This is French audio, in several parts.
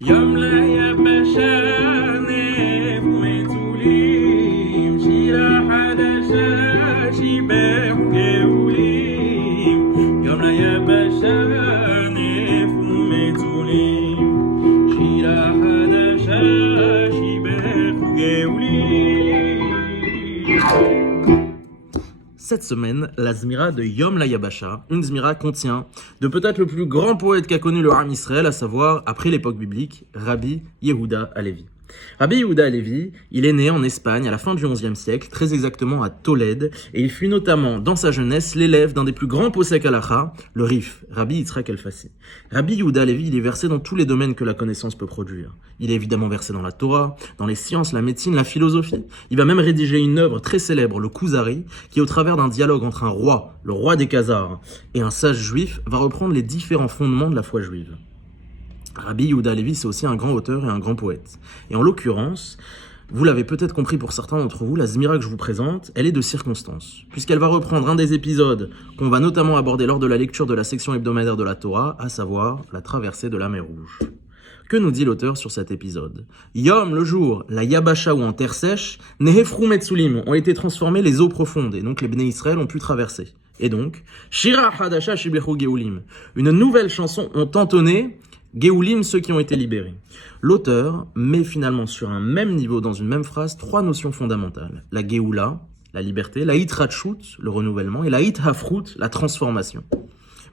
يوم لا يبشاني ومتوليم شيرا حدا شاشي بحكيوليم يوم لا يبشاني ومتوليم شيرا حدا شاشي بحكيوليم. Cette semaine, la Zmira de Yom LaYabasha, une Zmira contient de peut-être le plus grand poète qu'a connu le Ham Israël, à savoir, après l'époque biblique, Rabbi Yehuda Halevi. Rabbi Yehuda Halevi, il est né en Espagne à la fin du XIe siècle, très exactement à Tolède, et il fut notamment, dans sa jeunesse, l'élève d'un des plus grands posek halacha, le Rif, Rabbi Yitzhak El-Fassi. Rabbi Yehuda Halevi, il est versé dans tous les domaines que la connaissance peut produire. Il est évidemment versé dans la Torah, dans les sciences, la médecine, la philosophie. Il va même rédiger une œuvre très célèbre, le Kuzari, qui au travers d'un dialogue entre un roi, le roi des Khazars, et un sage juif, va reprendre les différents fondements de la foi juive. Rabbi Yehuda Halevi, c'est aussi un grand auteur et un grand poète. Et en l'occurrence, vous l'avez peut-être compris pour certains d'entre vous, la Zmira que je vous présente, elle est de circonstance, puisqu'elle va reprendre un des épisodes qu'on va notamment aborder lors de la lecture de la section hebdomadaire de la Torah, à savoir la traversée de la mer Rouge. Que nous dit l'auteur sur cet épisode? Yom, le jour, la Yabasha ou en terre sèche, Nehefru Metzulim, ont été transformées les eaux profondes, et donc les Bnei Israël ont pu traverser. Et donc, Shira Hadasha Shibechu Geulim, une nouvelle chanson ont entonné Geulim, ceux qui ont été libérés. L'auteur met finalement sur un même niveau, dans une même phrase, trois notions fondamentales. La Geoula, la liberté, la Hitratshut, le renouvellement, et la Hithafrut, la transformation.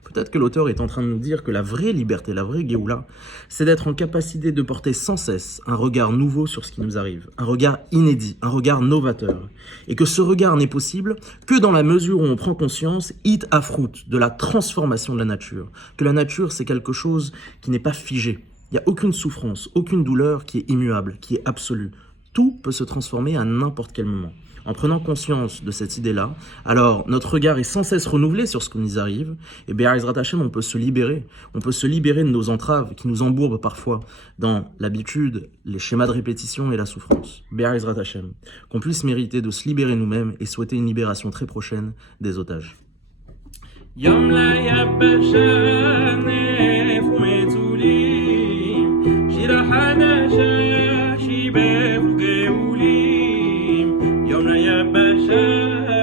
Peut-être que l'auteur est en train de nous dire que la vraie liberté, la vraie Géoula, c'est d'être en capacité de porter sans cesse un regard nouveau sur ce qui nous arrive, un regard inédit, un regard novateur. Et que ce regard n'est possible que dans la mesure où on prend conscience, it afrut, de la transformation de la nature. Que la nature, c'est quelque chose qui n'est pas figé. Il n'y a aucune souffrance, aucune douleur qui est immuable, qui est absolue. Tout peut se transformer à n'importe quel moment. En prenant conscience de cette idée-là, alors notre regard est sans cesse renouvelé sur ce qui nous arrive, et Be'ezrat Hashem, on peut se libérer. On peut se libérer de nos entraves qui nous embourbent parfois dans l'habitude, les schémas de répétition et la souffrance. Be'ezrat Hashem, qu'on puisse mériter de se libérer nous-mêmes et souhaiter une libération très prochaine des otages. Yom la yabasha nefru metzulim, shira hadasha shibeh geulim. Yom la yabasha